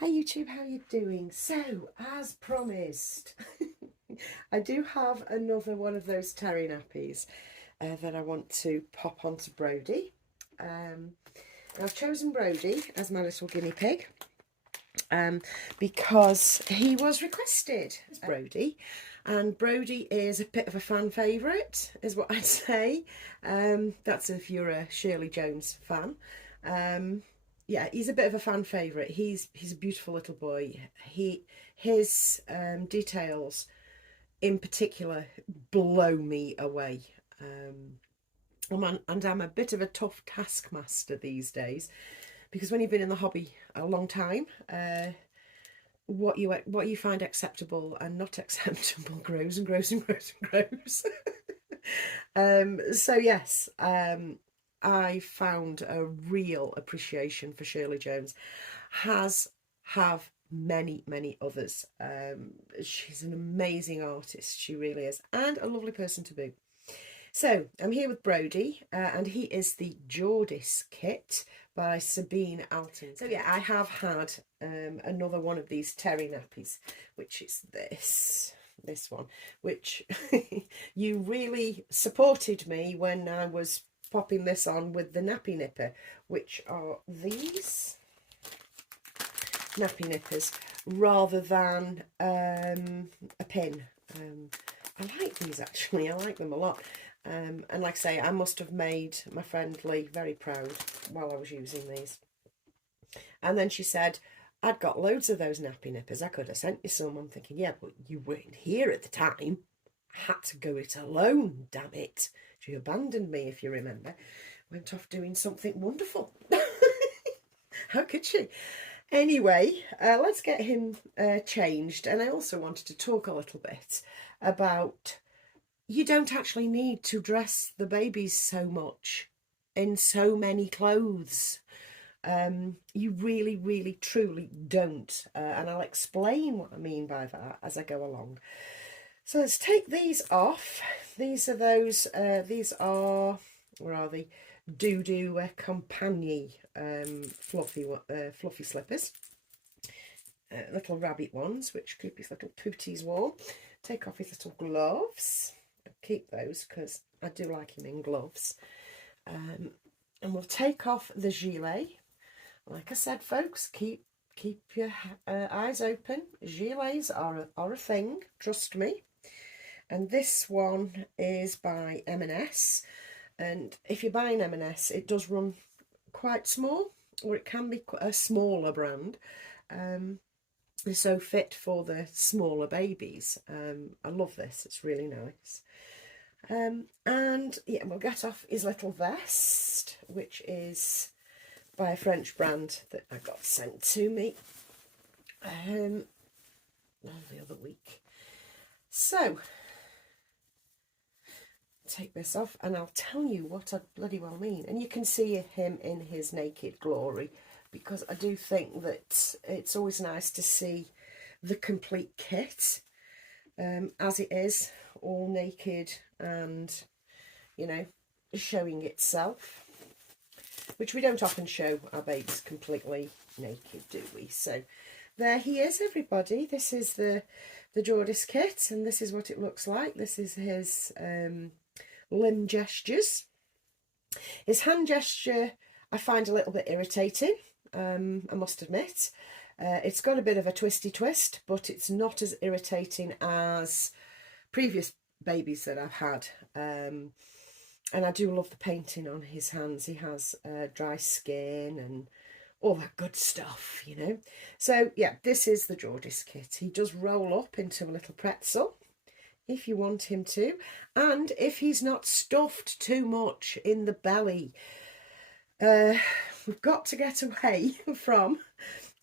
Hi YouTube, how are you doing? So, as promised, I do have another one of those terry nappies that I want to pop onto Brody. I've chosen Brody as my little guinea pig because he was requested as Brody, and Brody is a bit of a fan favourite, is what I'd say. That's if you're a Shirley Jones fan. Yeah, he's a bit of a fan favourite. He's a beautiful little boy. His details in particular blow me away. And I'm a bit of a tough taskmaster these days, because when you've been in the hobby a long time, what you find acceptable and not acceptable grows and grows and grows and grows. So yes, I found a real appreciation for Shirley Jones. Have many others. She's an amazing artist, she really is, and a lovely person to boot. So I'm here with Brody, and he is the Jordis kit by Sabine Alton. So yeah, I have had another one of these terry nappies, which is this one, which you really supported me when I was popping this on with the nappy nipper, which are these nappy nippers rather than a pin. I like these actually, I like them a lot. And like I say, I must have made my friend Lee very proud while I was using these. And then she said, I'd got loads of those nappy nippers, I could have sent you some. I'm thinking, yeah, but you weren't here at the time. I had to go it alone, damn it. She abandoned me, if you remember. Went off doing something wonderful. How could she? Anyway, let's get him changed. And I also wanted to talk a little bit about, you don't actually need to dress the babies so much in so many clothes. You really truly don't, and I'll explain what I mean by that as I go along. So let's take these off. These are those, these are, where are they? Doo-doo Compagnie fluffy slippers. Little rabbit ones, which keep his little pooties warm. Take off his little gloves. Keep those because I do like him in gloves. And we'll take off the gilet. Like I said, folks, keep your eyes open. Gilets are a thing, trust me. And this one is by M&S. And if you're buying M&S, it does run quite small, or it can be a smaller brand. So fit for the smaller babies. I love this, it's really nice. And yeah, we'll get off his little vest, which is by a French brand that I got sent to me the other week. So take this off and I'll tell you what I bloody well mean. And you can see him in his naked glory, because I do think that it's always nice to see the complete kit as it is, all naked and, you know, showing itself, which we don't often show our babies completely naked, do we? So there he is, everybody. This is the Jordis kit, and this is what it looks like. This is his limb gestures. His hand gesture I find a little bit irritating, I must admit. It's got a bit of a twisty twist, but it's not as irritating as previous babies that I've had. And I do love the painting on his hands. He has dry skin and all that good stuff, you know. So yeah, this is the Jordis kit. He does roll up into a little pretzel if you want him to, and if he's not stuffed too much in the belly. We've got to get away from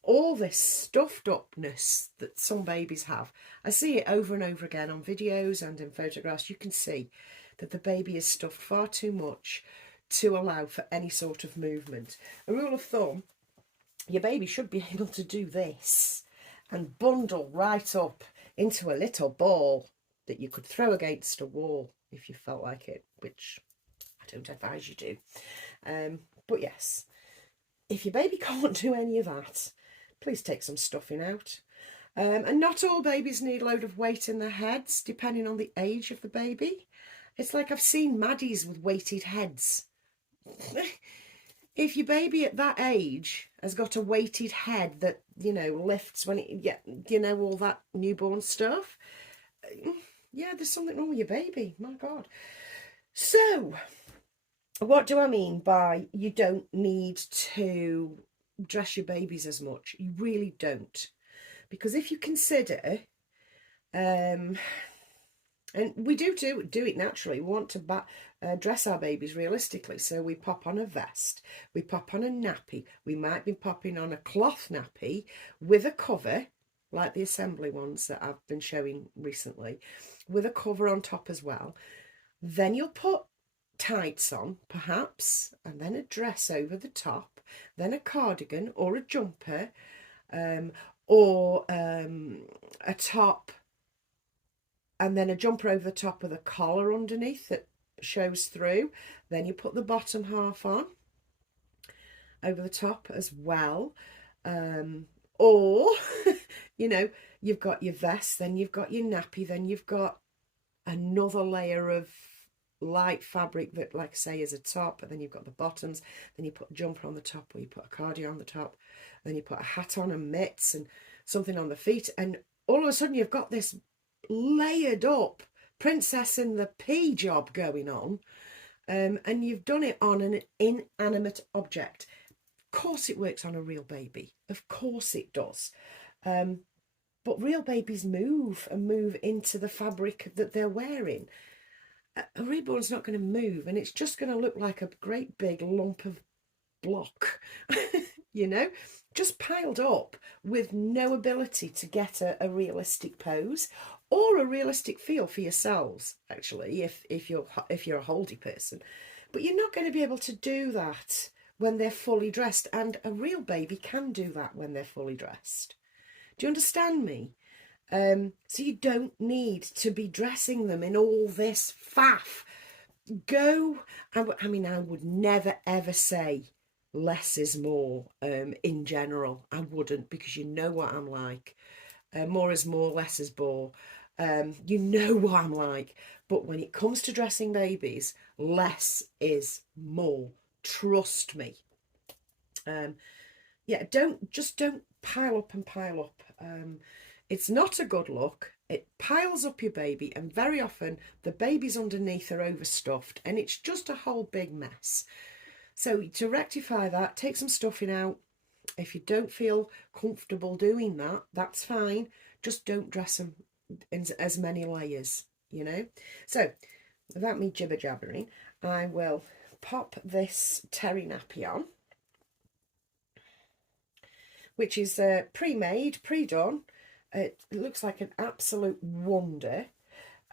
all this stuffed upness that some babies have. I see it over and over again on videos and in photographs. You can see that the baby is stuffed far too much to allow for any sort of movement. A rule of thumb, your baby should be able to do this and bundle right up into a little ball that you could throw against a wall if you felt like it, which I don't advise you do. But yes, if your baby can't do any of that, please take some stuffing out. And not all babies need a load of weight in their heads, depending on the age of the baby. It's like I've seen Maddies with weighted heads. If your baby at that age has got a weighted head that, you know, lifts when it, yeah, you know, all that newborn stuff, yeah, there's something wrong with your baby. My God. So, what do I mean by you don't need to dress your babies as much? You really don't. Because if you consider, and we do it naturally, we want to dress our babies realistically. So we pop on a vest, we pop on a nappy, we might be popping on a cloth nappy with a cover, like the assembly ones that I've been showing recently, with a cover on top as well. Then you'll put tights on, perhaps, and then a dress over the top, then a cardigan or a jumper, or a top, and then a jumper over the top with a collar underneath that shows through. Then you put the bottom half on over the top as well. Or, you know, you've got your vest, then you've got your nappy, then you've got another layer of light fabric that, like I say, is a top, and then you've got the bottoms, then you put a jumper on the top, or you put a cardigan on the top, then you put a hat on and mitts and something on the feet, and all of a sudden you've got this layered up princess in the pea job going on, and you've done it on an inanimate object. Of course it works on a real baby, of course it does, but real babies move and move into the fabric that they're wearing. A reborn's not going to move, and it's just going to look like a great big lump of block, you know, just piled up with no ability to get a realistic pose or a realistic feel for yourselves, actually, if you're a holdy person. But you're not going to be able to do that when they're fully dressed, and a real baby can do that when they're fully dressed. Do you understand me? So you don't need to be dressing them in all this faff. I mean, I would never ever say less is more in general. I wouldn't, because you know what I'm like. More is more, less is more. You know what I'm like. But when it comes to dressing babies, less is more. Trust me. Yeah, don't pile up and pile up. It's not a good look. It piles up your baby, and very often the babies underneath are overstuffed, and it's just a whole big mess. So to rectify that, take some stuffing out. If you don't feel comfortable doing that, that's fine. Just don't dress them in as many layers, you know. So without me jibber jabbering, I will pop this terry nappy on, which is pre-made, pre-done. It looks like an absolute wonder.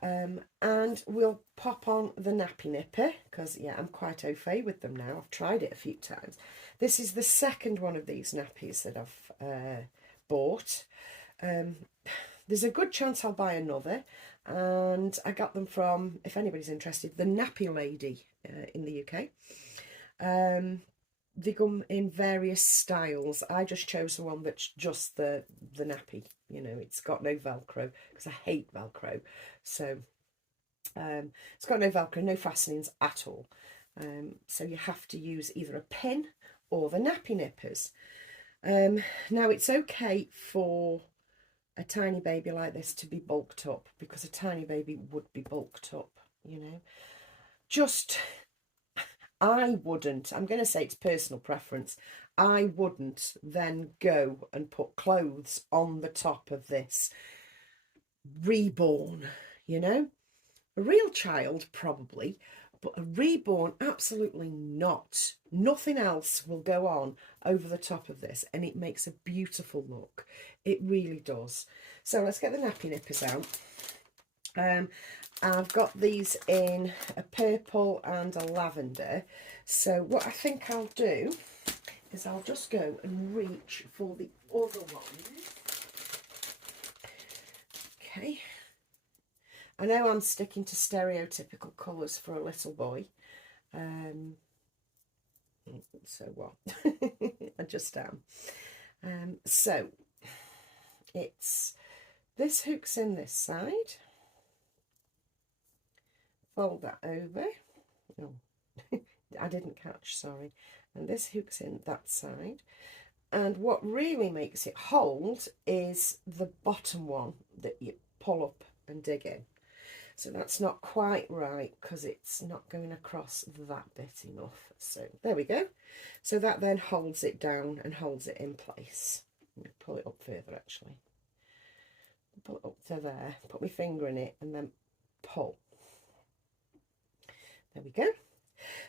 And we'll pop on the nappy nipper, because, yeah, I'm quite au fait with them now. I've tried it a few times. This is the second one of these nappies that I've bought. There's a good chance I'll buy another. And I got them from, if anybody's interested, the Nappy Lady in the UK. They come in various styles. I just chose the one that's just the nappy. You know, it's got no Velcro, because I hate Velcro. So it's got no Velcro, no fastenings at all. So you have to use either a pin or the nappy nippers. Now, it's okay for a tiny baby like this to be bulked up, because a tiny baby would be bulked up, you know. Just, I wouldn't, I'm going to say it's personal preference, I wouldn't then go and put clothes on the top of this reborn, you know. A real child, probably, but a reborn, absolutely not. Nothing else will go on over the top of this, and it makes a beautiful look. It really does. So let's get the nappy nippers out. I've got these in a purple and a lavender. So what I think I'll do is I'll just go and reach for the other one. Okay. I know I'm sticking to stereotypical colours for a little boy. So what? I just am. So it's, this hook's in this side, fold that over, oh, I didn't catch, sorry, and this hook's in that side, and what really makes it hold is the bottom one that you pull up and dig in. So that's not quite right because it's not going across that bit enough. So there we go. So that then holds it down and holds it in place. I'm going to pull it up further actually. Pull it up to there, put my finger in it and then pull. There we go.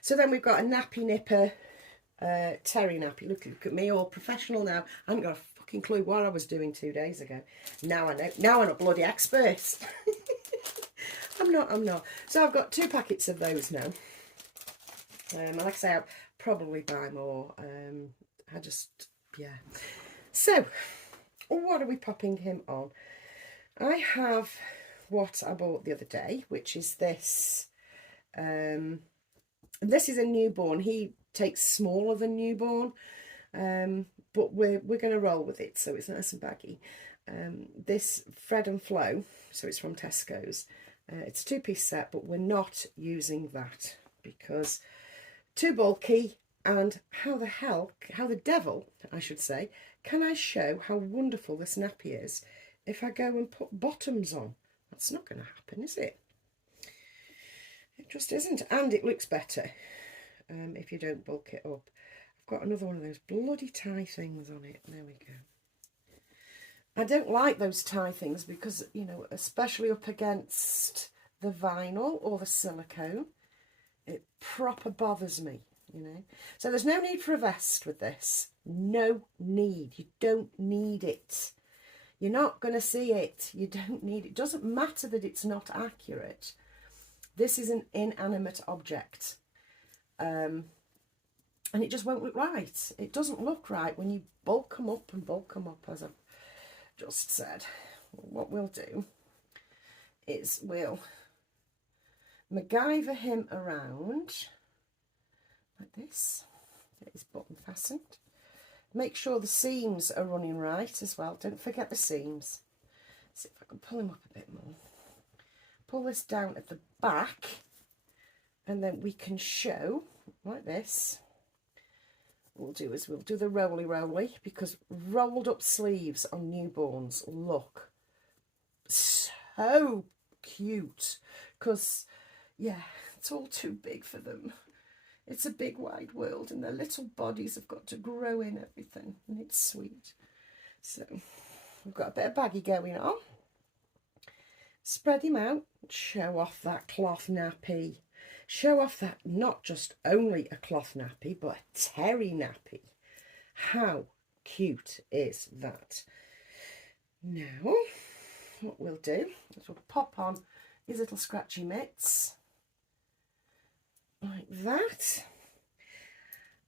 So then we've got a nappy nipper, terry nappy. Look at me, all professional now. I haven't got a fucking clue what I was doing 2 days ago. Now I know. Now I'm a bloody expert. I'm not. So I've got 2 packets of those now. Like I say, I'll probably buy more. I just, yeah. So, what are we popping him on? I have what I bought the other day, which is this. This is a newborn. He takes smaller than newborn, but we're going to roll with it, so it's nice and baggy. This Fred and Flo, so it's from Tesco's. It's a 2-piece set, but we're not using that because too bulky. And how the devil, I should say, can I show how wonderful this nappy is if I go and put bottoms on? That's not going to happen, is it? It just isn't. And it looks better if you don't bulk it up. I've got another one of those bloody tie things on it. There we go. I don't like those tie things because, you know, especially up against the vinyl or the silicone, it proper bothers me, you know. So there's no need for a vest with this. No need. You don't need it. You're not going to see it. You don't need it. It doesn't matter that it's not accurate. This is an inanimate object. And it just won't look right. It doesn't look right when you bulk them up and bulk them up, as I've just said. What we'll do is we'll MacGyver him around like this. Get his button fastened. Make sure the seams are running right as well. Don't forget the seams. See if I can pull him up a bit more. Pull this down at the back and then we can show like this. What we'll do is we'll do the roly because rolled up sleeves on newborns look so cute because, yeah, it's all too big for them. It's a big wide world and their little bodies have got to grow in everything and it's sweet. So we've got a bit of baggy going on. Spread him out, show off that cloth nappy. Show off that not just only a cloth nappy, but a terry nappy. How cute is that? Now, what we'll do is we'll pop on his little scratchy mitts. Like that.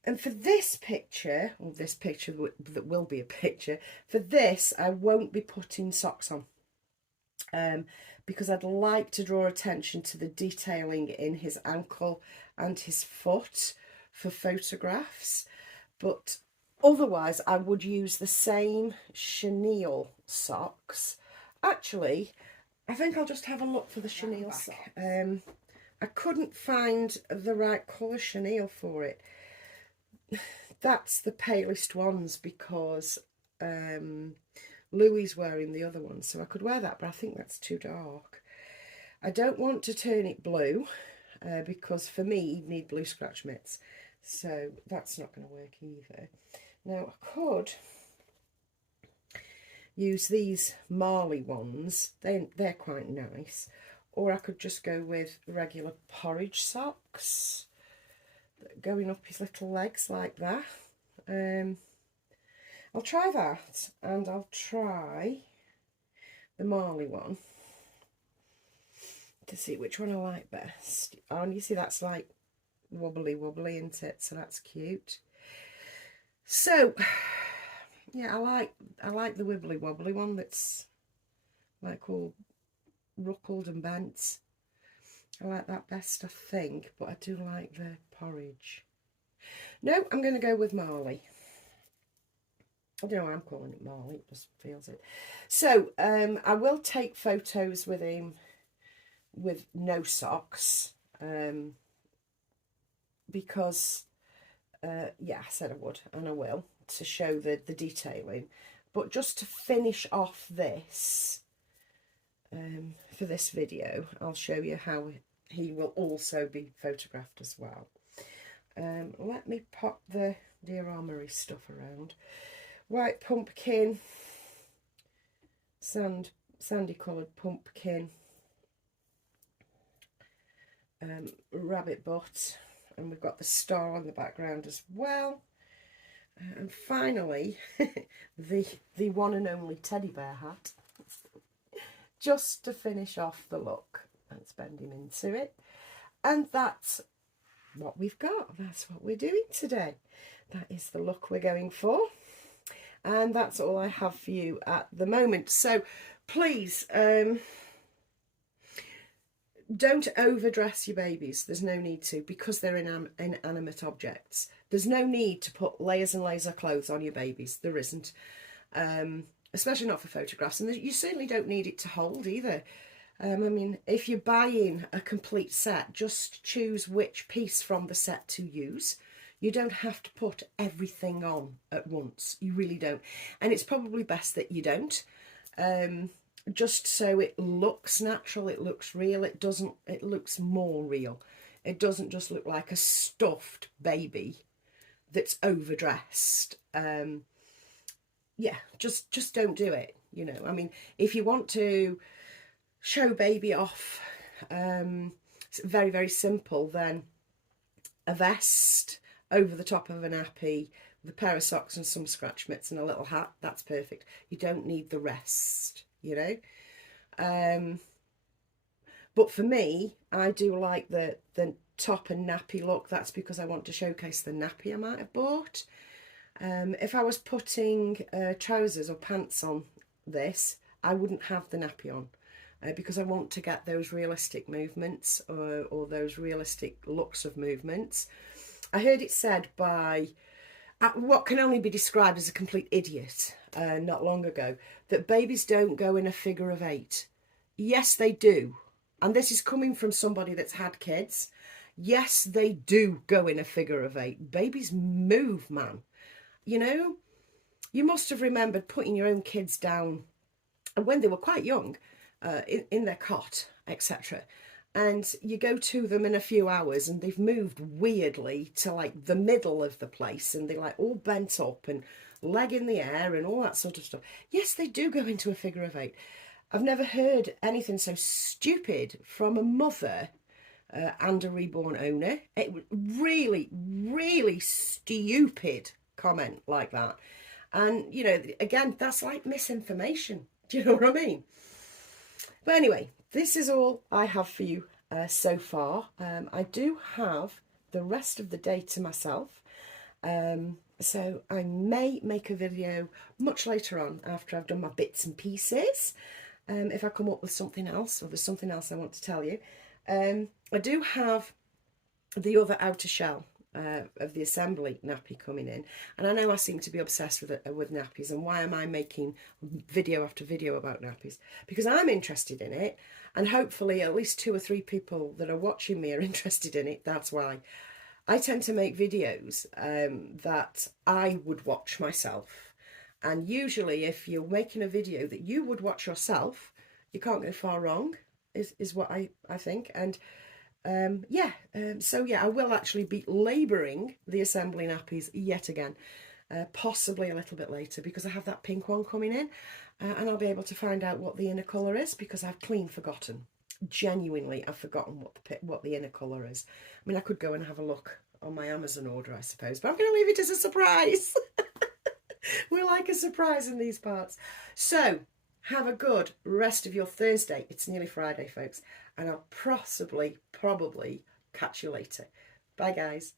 And for this picture, or this picture that will be a picture, for this I won't be putting socks on. Because I'd like to draw attention to the detailing in his ankle and his foot for photographs. But otherwise, I would use the same chenille socks. Actually, I think I'll just have a look for the chenille socks. I couldn't find the right colour chenille for it. That's the palest ones because Louis wearing the other one, so I could wear that, but I think that's too dark. I don't want to turn it blue because for me you need blue scratch mitts, so that's not going to work either. Now I could use these Marley ones, they're quite nice, or I could just go with regular porridge socks going up his little legs like that. I'll try that, and I'll try the Marley one to see which one I like best. Oh, and you see that's like wobbly, isn't it? So that's cute. So, yeah, I like the wibbly wobbly one that's like all ruckled and bent. I like that best, I think, but I do like the porridge. No, I'm going to go with Marley. I don't know why I'm calling it Marley, it just feels it. So I will take photos with him with no socks, because yeah, I said I would, and I will, to show the detailing. But just to finish off this, for this video, I'll show you how he will also be photographed as well. Let me pop the Dear Armoury stuff around. White pumpkin, sandy coloured pumpkin, rabbit butt, and we've got the star on the background as well. And finally, the one and only teddy bear hat, just to finish off the look. Let's bend him into it. And that's what we've got. That's what we're doing today. That is the look we're going for. And that's all I have for you at the moment. So please, don't overdress your babies. There's no need to, because they're inanimate objects. There's no need to put layers and layers of clothes on your babies. There isn't. Especially not for photographs. And you certainly don't need it to hold either. I mean, if you're buying a complete set, just choose which piece from the set to use. You don't have to put everything on at once. You really don't. And it's probably best that you don't. Just so it looks natural, it looks real, it looks more real. It doesn't just look like a stuffed baby that's overdressed. Yeah, just don't do it. You know, I mean, if you want to show baby off, it's very, very simple, then a vest over the top of a nappy with a pair of socks and some scratch mitts and a little hat, that's perfect. You don't need the rest, you know. But for me, I do like the top and nappy look. That's because I want to showcase the nappy I might have bought. If I was putting trousers or pants on this, I wouldn't have the nappy on, because I want to get those realistic movements, or those realistic looks of movements. I heard it said by what can only be described as a complete idiot not long ago, that babies don't go in a figure of 8. Yes, they do. And this is coming from somebody that's had kids. Yes, they do go in a figure of 8. Babies move, man. You know, you must have remembered putting your own kids down when they were quite young, in their cot, etc. And you go to them in a few hours and they've moved weirdly to like the middle of the place, and they're like all bent up and leg in the air and all that sort of stuff. Yes, they do go into a figure of 8. I've never heard anything so stupid from a mother and a Reborn owner. It was really, really stupid comment like that. And, you know, again, that's like misinformation. Do you know what I mean? But anyway, this is all I have for you so far. I do have the rest of the day to myself. So I may make a video much later on after I've done my bits and pieces. If I come up with something else, or there's something else I want to tell you. I do have the other outer shell of the assembly nappy coming in, and I know I seem to be obsessed with nappies. And why am I making video after video about nappies? Because I'm interested in it, and hopefully at least 2 or 3 people that are watching me are interested in it. That's why I tend to make videos that I would watch myself. And usually if you're making a video that you would watch yourself, you can't go far wrong, is what I think. And so yeah, I will actually be labouring the assembly nappies yet again, possibly a little bit later, because I have that pink one coming in, and I'll be able to find out what the inner colour is, because I've clean forgotten. Genuinely, I've forgotten what the inner colour is. I mean, I could go and have a look on my Amazon order, I suppose, but I'm going to leave it as a surprise. We like a surprise in these parts. So have a good rest of your Thursday. It's nearly Friday, folks, and I'll probably catch you later. Bye, guys.